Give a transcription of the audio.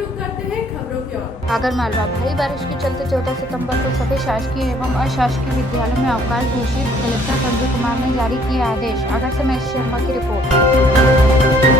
रुक करते हैं खबरों की ओर। आगरमालवा भारी बारिश के चलते 14 सितंबर को सभी शासकीय एवं अशासकीय विद्यालयों में अवकाश घोषित। कलेक्टर संजय कुमार ने जारी किए आदेश। आगर से महेश शर्मा की रिपोर्ट।